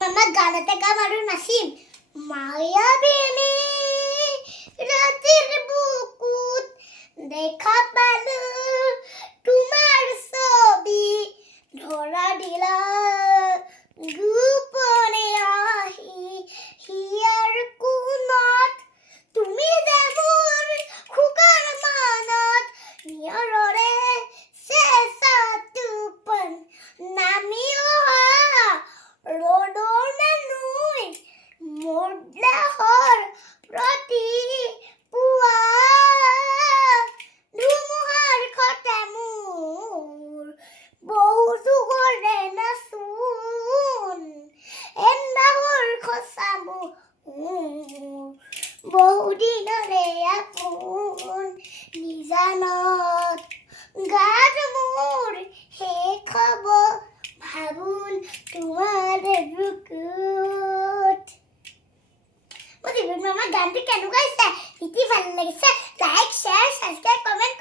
মামা গান এটা গাম আৰু নাচিম মায়াবিনী ৰাতিৰ বুকুত দেখা পালো তোমাৰ ছবি ধৰা দিলা গোপনে আহি হিয়াৰ কোণত তুমি যে মোৰ শুকান মনত নিয়ৰৰে চেঁচা টোপন নামি অহা ৰ'দৰ নৈ মোৰ দেহৰ প্ৰতি পুৱা ধুমুহাৰ খতে মোৰ বহুতো কৰে নাচোন এন্দাহৰ খচা মোৰ বহুদিনৰে আপোন নিজানত গাত মোৰ শেষ হ'ব ভাবোন তোমাৰ বুকুত মামা গানটো কেনেকুৱা হৈছে ভাল লাগিছে লাইক শ্বেয়াৰ ছাবস্ক্ৰাইব কমেণ্ট